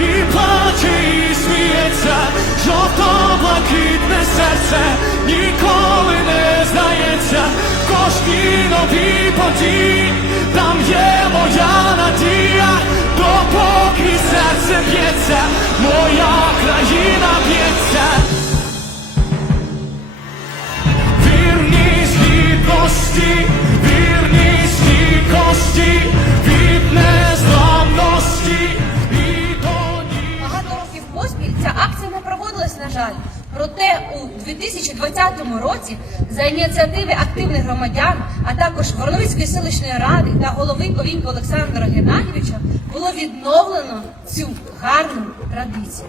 і плаче, і сміється, жовто-блакитне серце ніколи не здається, кожній новій події, там є моя надія, допоки серце б'ється, моя країна б'ється. Вірність гідності, вірність стійкості, жаль. Проте у 2020 році за ініціативи активних громадян, а також Вороновицької селищної ради та голови Ковінька Олександра Геннадійовича було відновлено цю гарну традицію.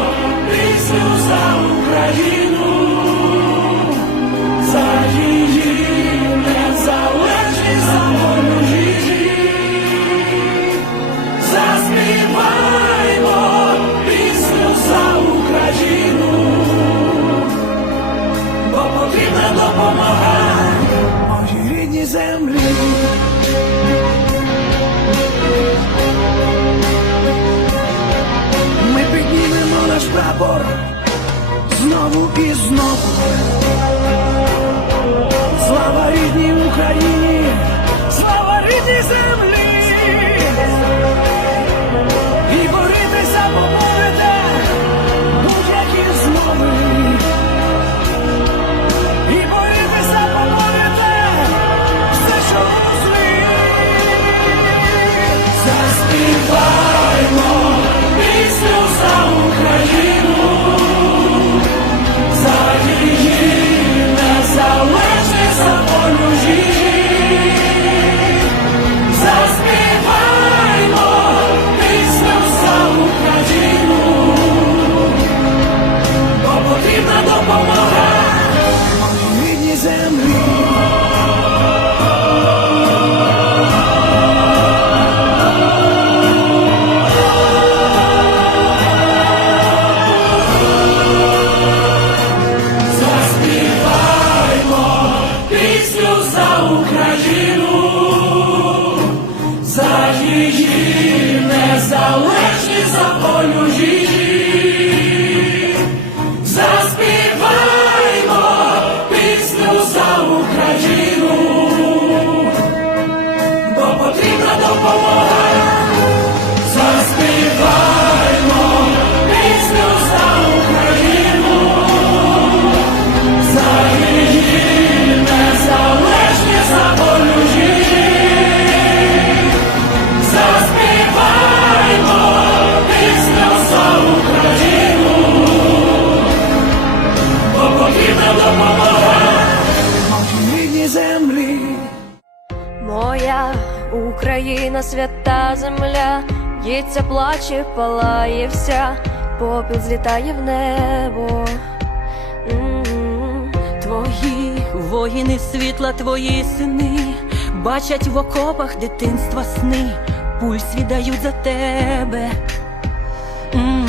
знову і знову. Свята земля, Б'ється, плаче, палає вся, попіл злітає в небо. М. Твої воїни світла, твої сини, бачать в окопах дитинства сни, пульс віддають за тебе. М.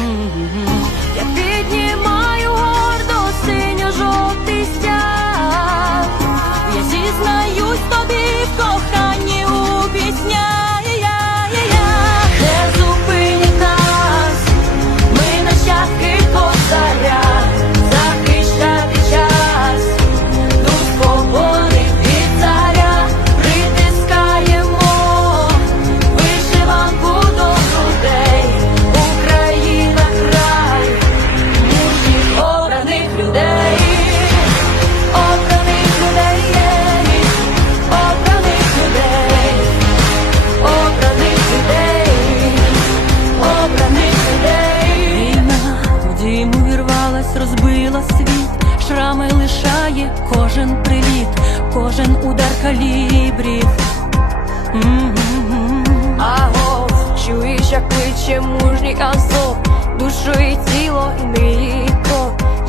М-м-м. Аго, чуєш, як кличе мужній Азов, душу і тіло, і мрії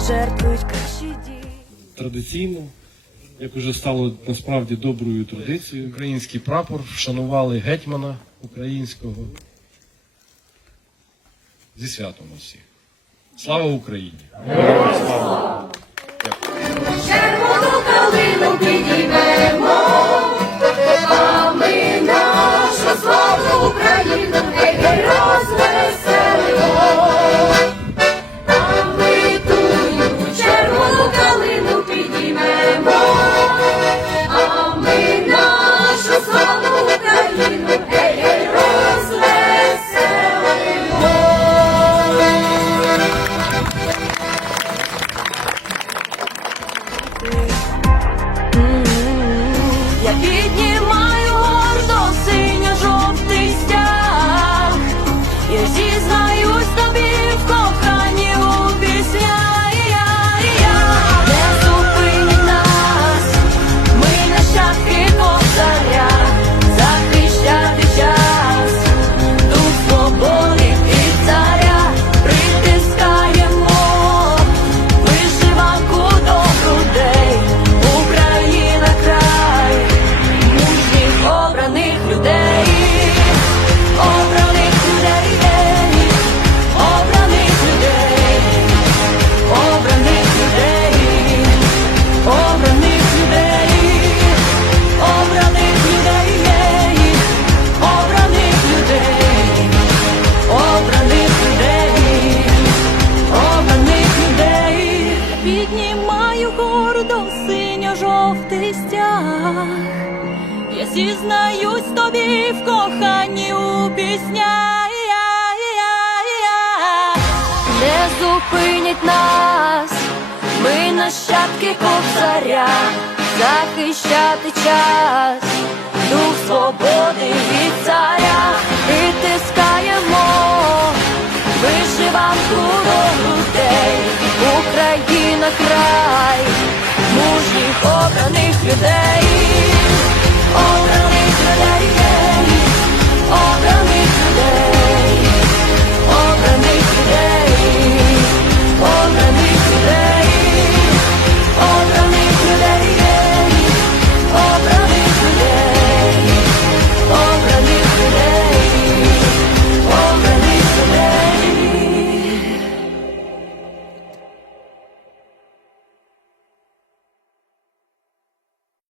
жертвують кращі дії. традиційно, як уже стало насправді доброю традицією, український прапор вшанували гетьмана українського зі святом усіх. Слава Україні! Зізнаюсь тобі в коханні у піснях. Не зупинять нас, ми нащадки кобзаря, захищати час, дух свободи від царя, притискаємо вишиванку до грудей, Україна край, мужніх обраних людей, all the leaves